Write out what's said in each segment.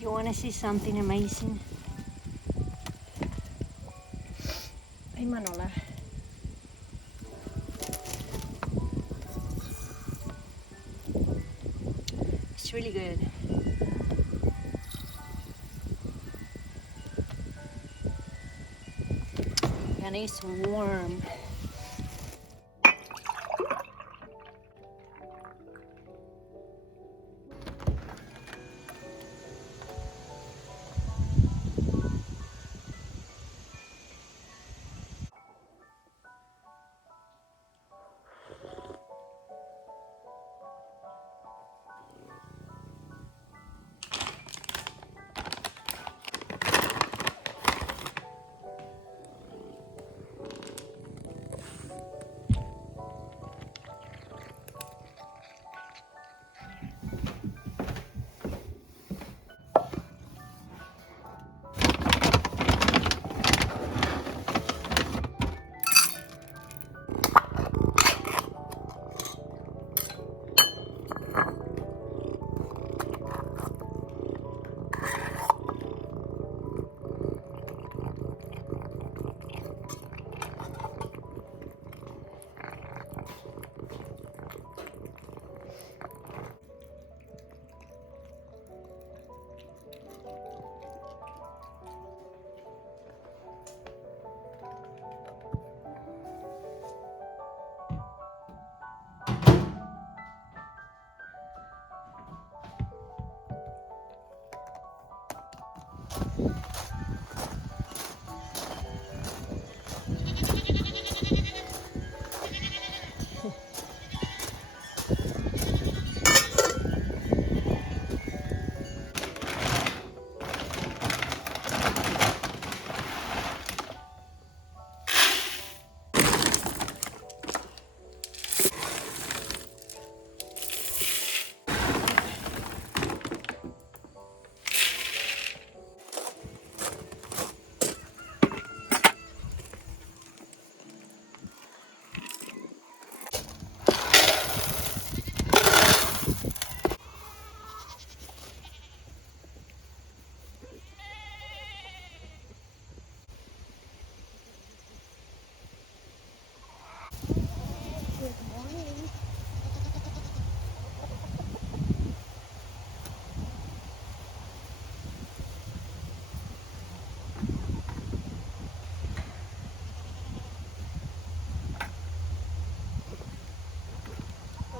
You want to see something amazing? Hey, Manola. It's really good. And it's warm.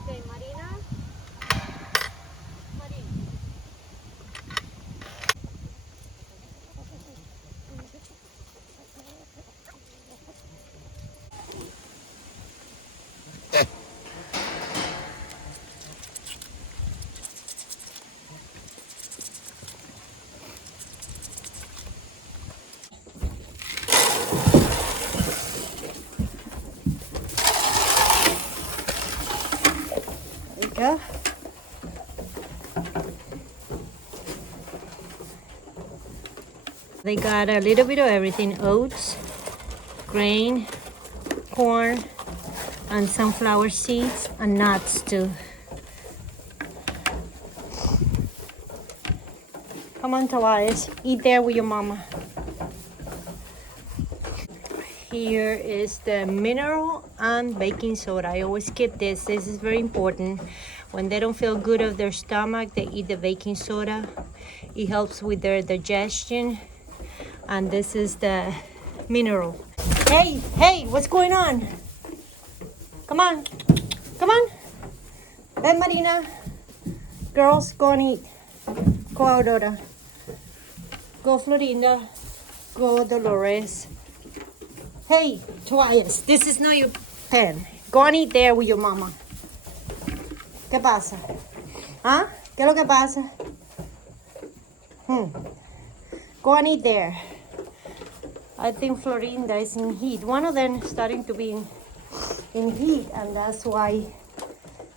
Okay, Marina. There you go. They got a little bit of everything: oats, grain, corn, and sunflower seeds, and nuts too. Come on, Tobias, eat there with your mama. Here is the mineral and baking soda. I always skip this. This is very important. When they don't feel good of their stomach, they eat the baking soda. It helps with their digestion. And this is the mineral. Hey, hey, what's going on? Come on, come on. Hey, Marina. Girls, go and eat. Go, Aurora. Go, Florinda. Go, Dolores. Hey, Tobias, this is not your pen. Go and eat there with your mama. ¿Qué pasa? ¿Ah? ¿Qué es lo que pasa? Go and eat there. I think Florinda is in heat. One of them is starting to be in heat, and that's why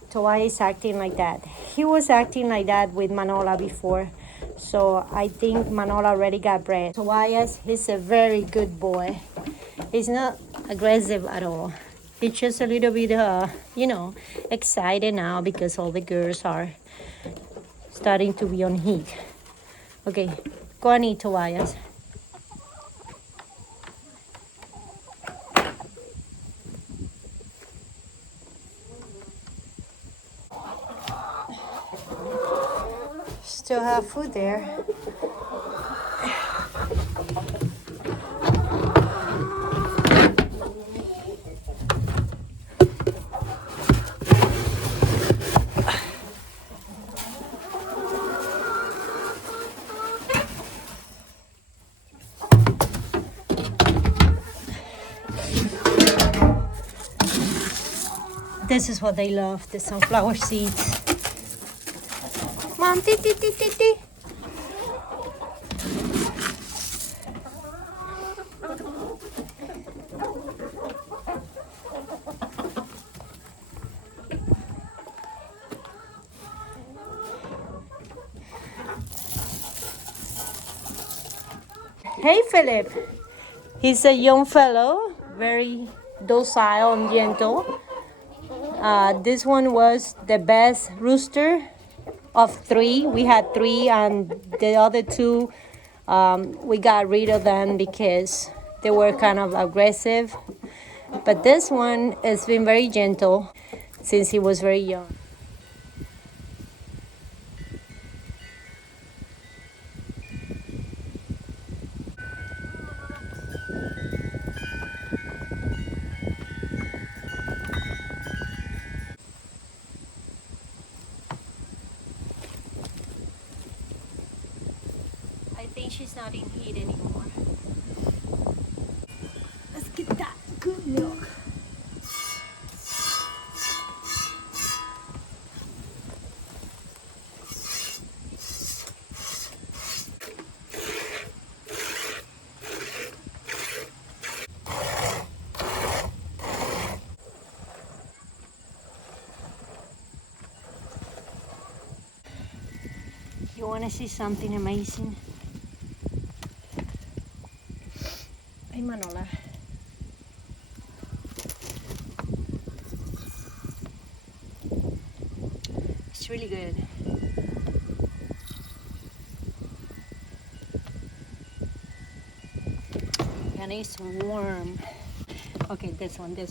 Tobias is acting like that. He was acting like that with Manola before, so I think Manola already got bred. Tobias, he's a very good boy. He's not aggressive at all. He's just a little bit, excited now because all the girls are starting to be on heat. Okay, go and eat, Tobias. Still have food there. This is what they love, the sunflower seeds. Mom, tee, tee, tee, tee, tee. Hey, Philip. He's a young fellow, very docile and gentle. This one was the best rooster of 3. We had 3, and the other 2, we got rid of them because they were kind of aggressive. But this one has been very gentle since he was very young. I think she's not in heat anymore. Let's get that good milk. You want to see something amazing? Hey, Manola. It's really good. And it's warm. Okay, this one. The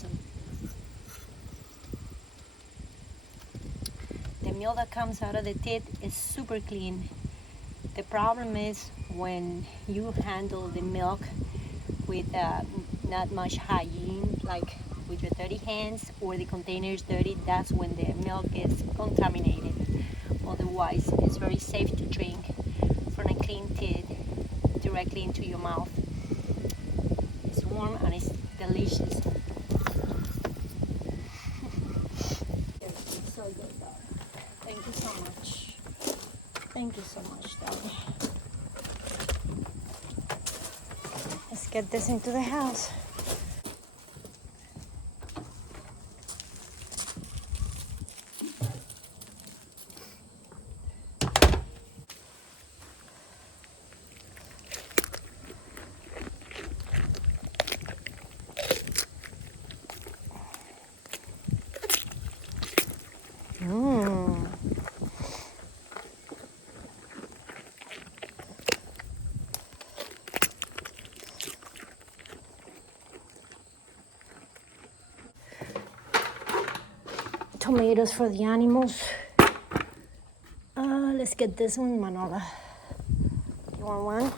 milk that comes out of the teat is super clean. The problem is when you handle the milk with not much hygiene, like with your dirty hands or the container is dirty, that's when the milk is contaminated. Otherwise, it's very safe to drink from a clean teat directly into your mouth. It's warm and it's delicious. It's so good, darling. Thank you so much. Thank you so much, darling. Let's get this into the house. Tomatoes for the animals. Let's get this one, Manola. You want one?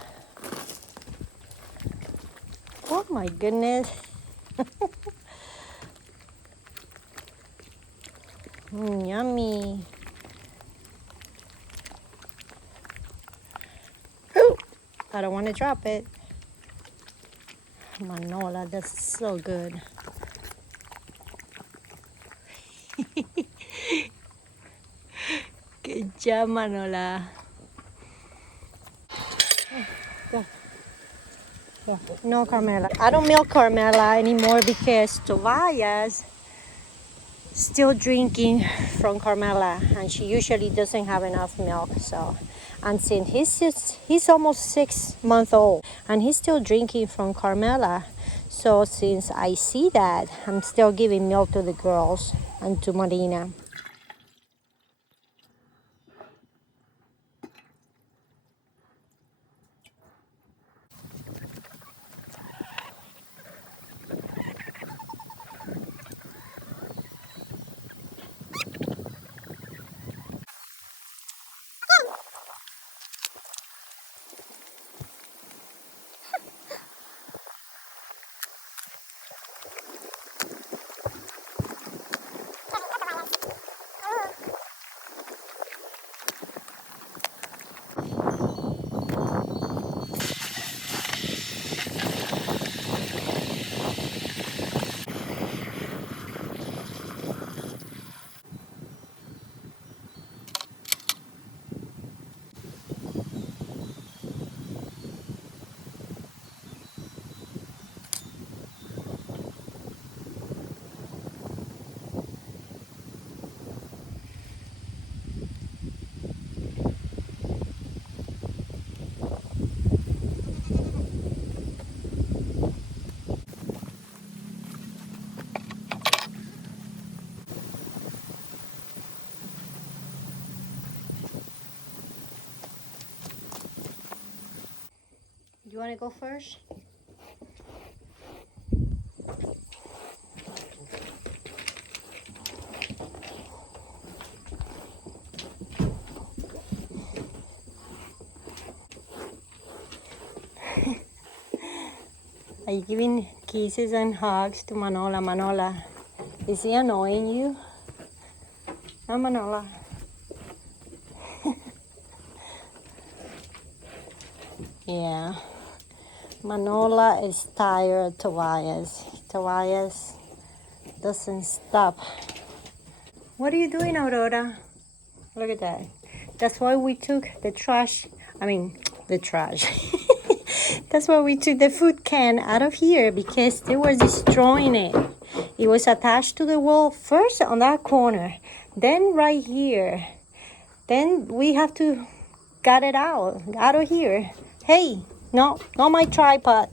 Oh my goodness. Yummy. Ooh, I don't want to drop it. Manola, that's so good. Good job, Manola. Go. Go. No, Carmela. I don't milk Carmela anymore because Tobias still drinking from Carmela, and she usually doesn't have enough milk. So, and since he's almost 6 months old, and he's still drinking from Carmela. So since I see that, I'm still giving milk to the girls and to Marina. You want to go first? Are you giving kisses and hugs to Manola? Manola, is he annoying you? No, Manola. Yeah. Manola is tired of Tobias. Tobias doesn't stop. What are you doing, Aurora? Look at that. That's why we took the trash. The trash. That's why we took the food can out of here, because they were destroying it. It was attached to the wall first on that corner, then right here. Then we have to get it out of here. Hey, no, not my tripod.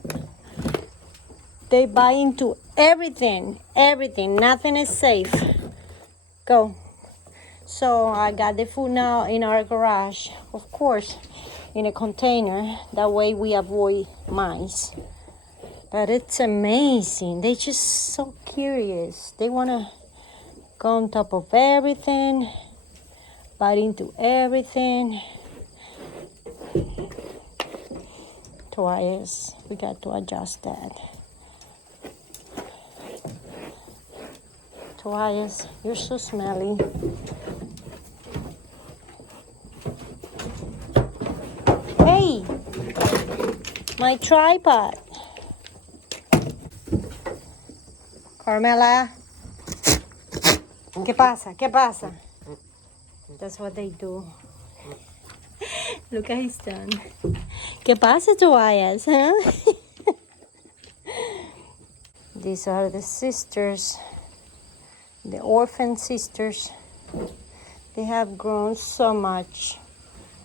They buy into everything, nothing is safe. Go. So I got the food now in our garage, of course, in a container. That way we avoid mice. But it's amazing. They're just so curious. They want to go on top of everything, bite into everything. Twice, we got to adjust that. Twice, you're so smelly. Hey, my tripod. Carmela, ¿qué pasa? ¿Qué pasa? That's what they do. Look at his son. ¿Qué pasa, Tobias? Huh? These are the sisters, the orphan sisters. They have grown so much.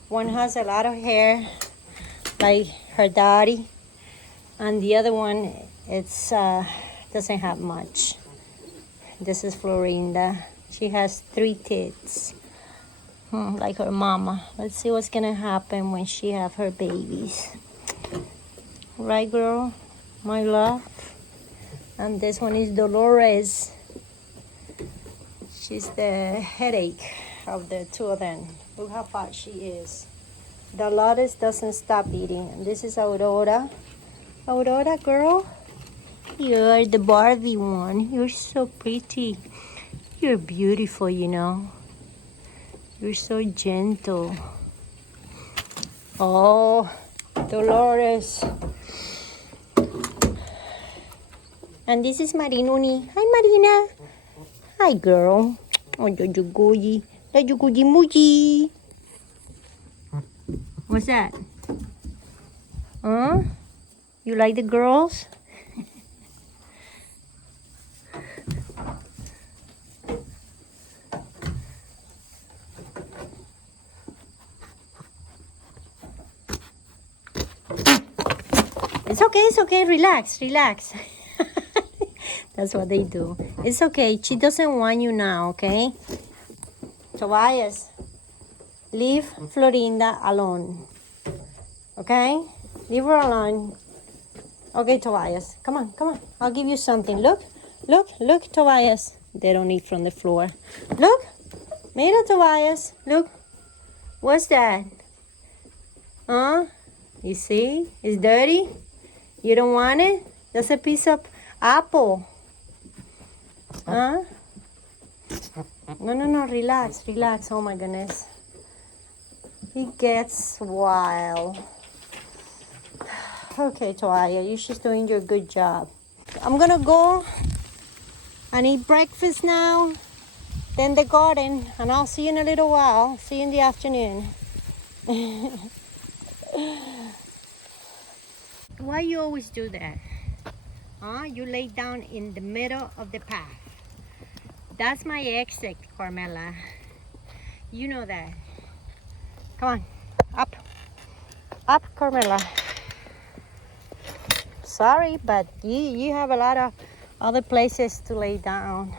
One has a lot of hair, like her daddy, and the other one doesn't have much. This is Florinda. She has 3 tits, like her mama. Let's see what's gonna happen when she have her babies. Right, girl? My love. And this one is Dolores. She's the headache of the 2 of them. Look how fat she is. Dolores doesn't stop eating. And this is Aurora. Aurora, girl, you're the Barbie one. You're so pretty. You're beautiful, you know. You're so gentle. Oh, Dolores. And this is Marinuni. Hi, Marina. Hi, girl. Oh, Jujuguji. Jujuguji Muji. What's that? Huh? You like the girls? It's okay, relax. That's what they do. It's okay, she doesn't want you now, okay? Tobias, leave Florinda alone, okay? Leave her alone. Okay, Tobias, come on. I'll give you something. Look, Tobias. They don't eat from the floor. Look, mira, Tobias, look. What's that? Huh? You see? It's dirty. You don't want it? That's a piece of apple. Huh? No, relax. Oh my goodness. He gets wild. Okay, Toya, you're just doing your good job. I'm gonna go and eat breakfast now, then the garden, and I'll see you in a little while. See you in the afternoon. Why you always do that? Huh? You lay down in the middle of the path. That's my exit, Carmela. You know that. Come on, up, Carmela. Sorry, but you have a lot of other places to lay down.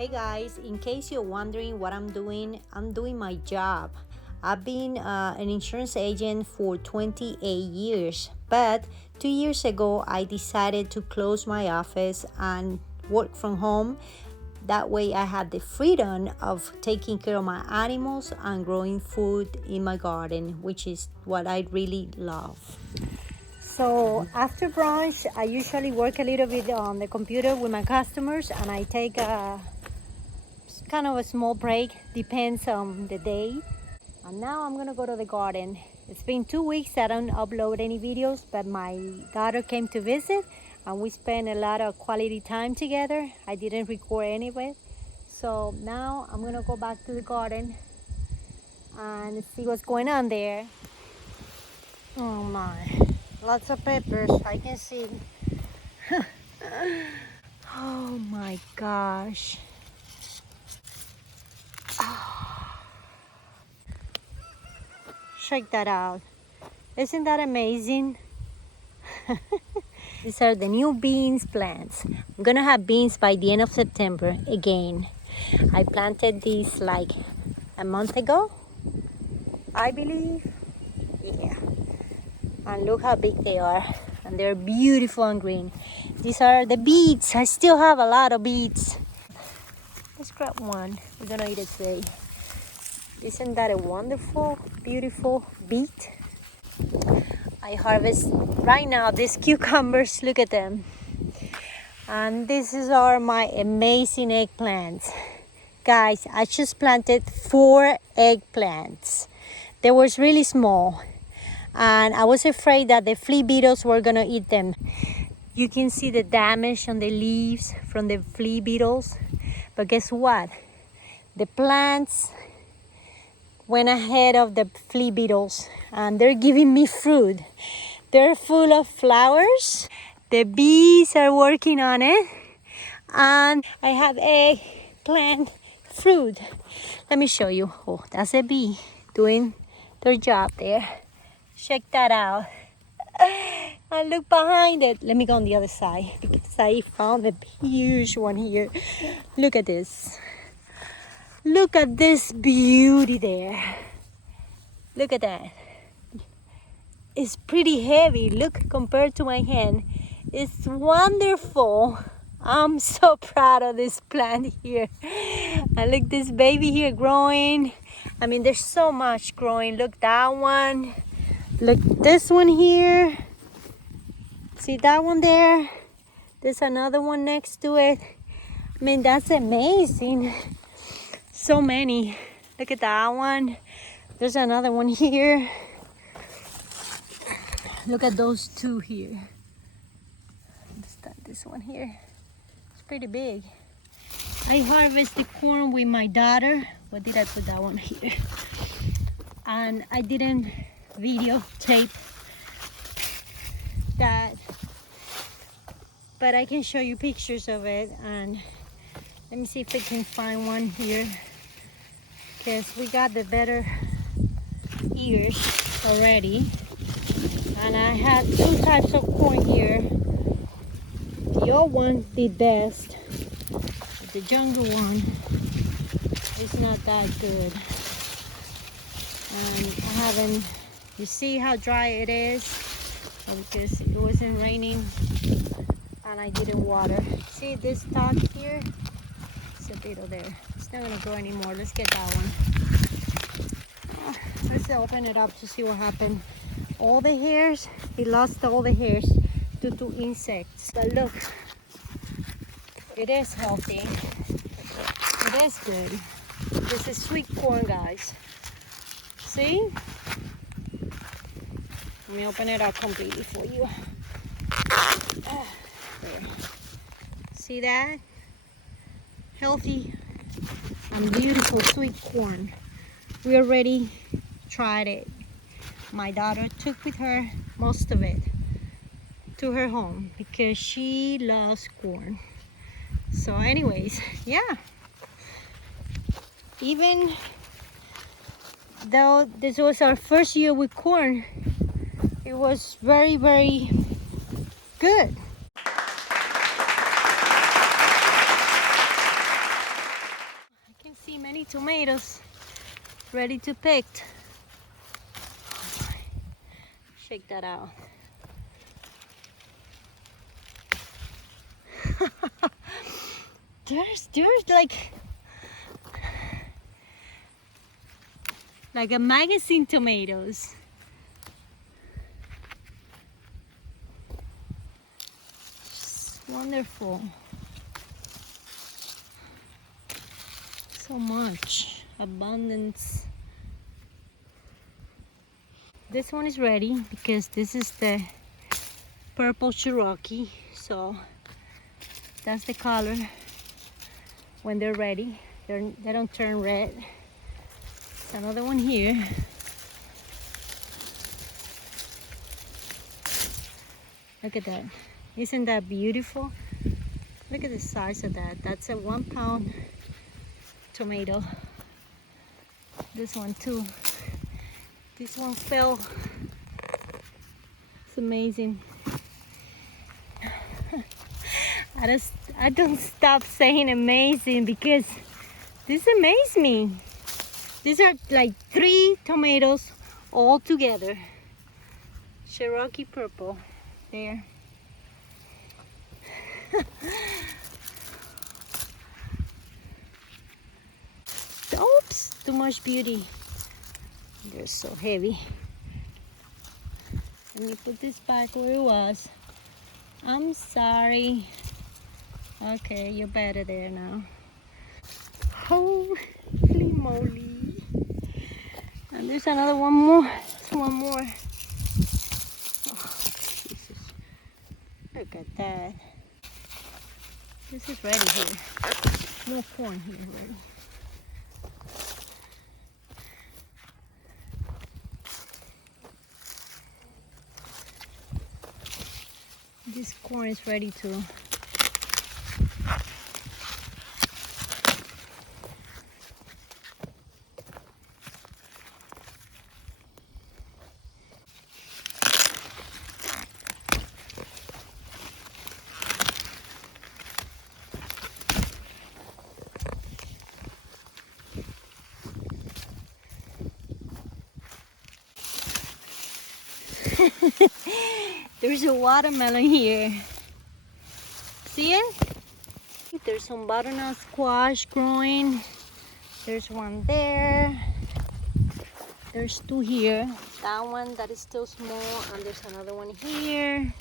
Hey guys, in case you're wondering what I'm doing my job. I've been an insurance agent for 28 years, but 2 years ago I decided to close my office and work from home. That way I have the freedom of taking care of my animals and growing food in my garden, which is what I really love. So after brunch, I usually work a little bit on the computer with my customers, and I take kind of a small break, depends on the day. And now I'm gonna go to the garden. It's been 2 weeks I don't upload any videos, but my daughter came to visit and we spent a lot of quality time together. I didn't record any of it. So now I'm gonna go back to the garden and see what's going on there. Oh my, lots of peppers, I can see. Oh my gosh. Check that out. Isn't that amazing? These are the new beans plants. I'm gonna have beans by the end of September again. I planted these like a month ago, I believe. Yeah. And look how big they are. And they're beautiful and green. These are the beets. I still have a lot of beets. Let's grab one. We're gonna eat it today. Isn't that a wonderful, beautiful beet? I harvest right now these cucumbers. Look at them. And are my amazing eggplants. Guys, I just planted 4 eggplants. They were really small. And I was afraid that the flea beetles were gonna eat them. You can see the damage on the leaves from the flea beetles. But guess what? The plants went ahead of the flea beetles and they're giving me fruit. They're full of flowers. The bees are working on it. And I have eggplant fruit. Let me show you. Oh, that's a bee doing their job there. Check that out. And look behind it. Let me go on the other side because I found a huge one here. Look at this. Look at this beauty there. Look at that. It's pretty heavy. Look, compared to my hand. It's wonderful. I'm so proud of this plant here. And look, this baby here growing. I mean, there's so much growing. Look, that one. Look, this one here. See that one there? There's another one next to it. I mean, that's amazing. So many. Look at that one. There's another one here. Look at those 2 here. This one here. It's pretty big. I harvest the corn with my daughter. What did I put that one here? And I didn't videotape that, but I can show you pictures of it. And let me see if I can find one here, because we got the better ears already. And I had 2 types of corn here. The old one did best, but the younger one is not that good. And I haven't, you see how dry it is? Because it wasn't raining and I didn't water. See this stalk here? It's a beetle there. It's not gonna grow anymore. Let's get that one. Let's open it up to see what happened. All the hairs, it lost all the hairs due to insects. But look, it is healthy. It is good. This is sweet corn, guys. See? Let me open it up completely for you. There. See that? Healthy and beautiful sweet corn. We already tried it. My daughter took with her most of it to her home because she loves corn. So anyways, yeah. Even though this was our first year with corn, it was very, very good. tomatoes ready to pick. Check that out. there's like a magazine tomatoes. Just wonderful. So much abundance. This one is ready because this is the purple Cherokee, so that's the color when they're ready. They don't turn red. There's another one here. Look at that. Isn't that beautiful? Look at the size of that. That's a 1 pound tomato. This one too. This one fell. It's amazing. I don't stop saying amazing because this amazed me. These are like 3 tomatoes all together. Cherokee purple there. Oops, too much beauty. They're so heavy. Let me put this back where it was. I'm sorry. Okay, you're better there now. Holy moly. And there's another one more. There's one more. Oh, Jesus. Look at that. This is ready here. More corn here already. This corn is ready to There's a watermelon here. See it? There's some butternut squash growing. There's one there. There's 2 here. That one that is still small, and there's another one here.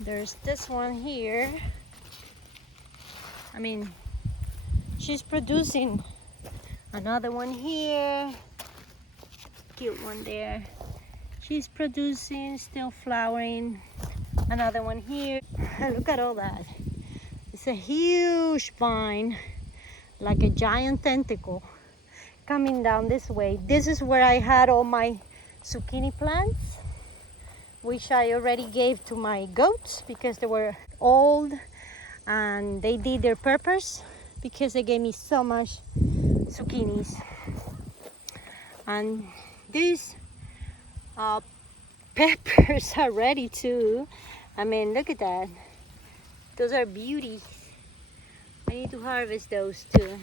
There's this one here. I mean, she's producing. Another one here. Cute one there. She's producing, still flowering. Another one here. Look at all that. It's a huge vine, like a giant tentacle, coming down this way. This is where I had all my zucchini plants, which I already gave to my goats because they were old and they did their purpose because they gave me so much zucchinis. And these peppers are ready too. I mean, look at that. Those are beauties. I need to harvest those too.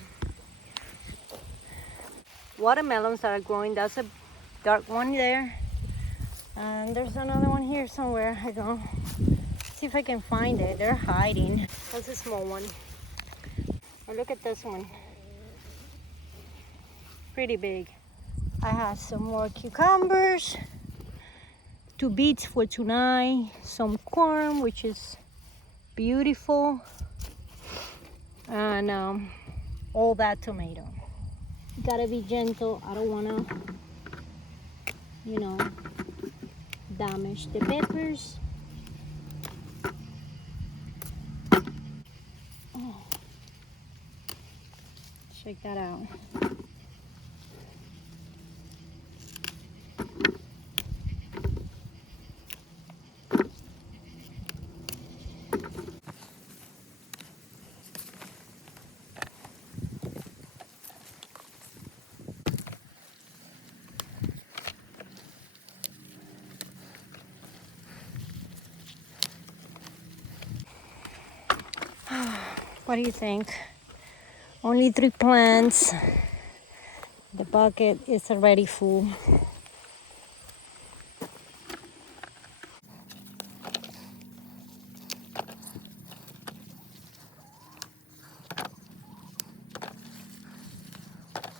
Watermelons are growing. That's a dark one there. And there's another one here somewhere. I don't know. See if I can find it. They're hiding. That's a small one. Oh, look at this one. Pretty big. I have some more cucumbers. 2 beets for tonight. Some corn, which is beautiful. And all that tomato. Gotta be gentle. I don't wanna, damage the peppers. Oh, check that out. What do you think? Only 3 plants. The bucket is already full.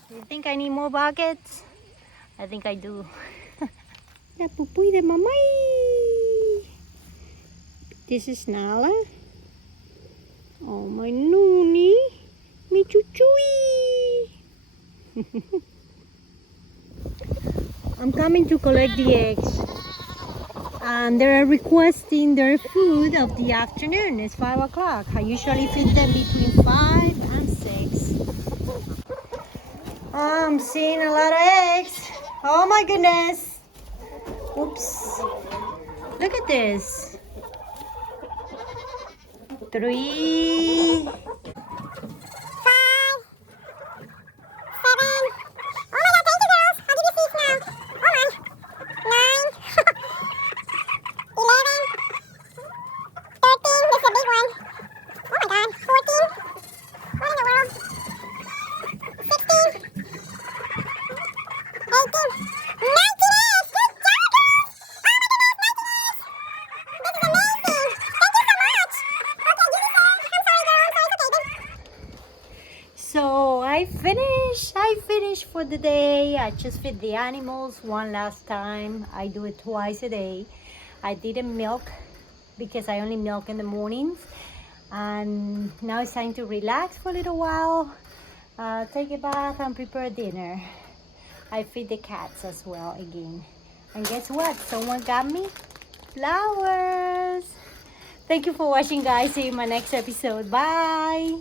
You think I need more buckets? I think I do. La pupuy de mamay. This is Nala. Oh, my noonie. Mi chuchui. I'm coming to collect the eggs. And they're requesting their food of the afternoon. It's 5 o'clock. I usually feed them between 5 and 6. I'm seeing a lot of eggs. Oh my goodness. Oops. Look at this. 3. So I finished for the day. I just feed the animals one last time. I do it twice a day. I didn't milk because I only milk in the mornings. And now it's time to relax for a little while, take a bath and prepare dinner. I feed the cats as well again. And guess what? Someone got me flowers. Thank you for watching, guys. See you in my next episode. Bye.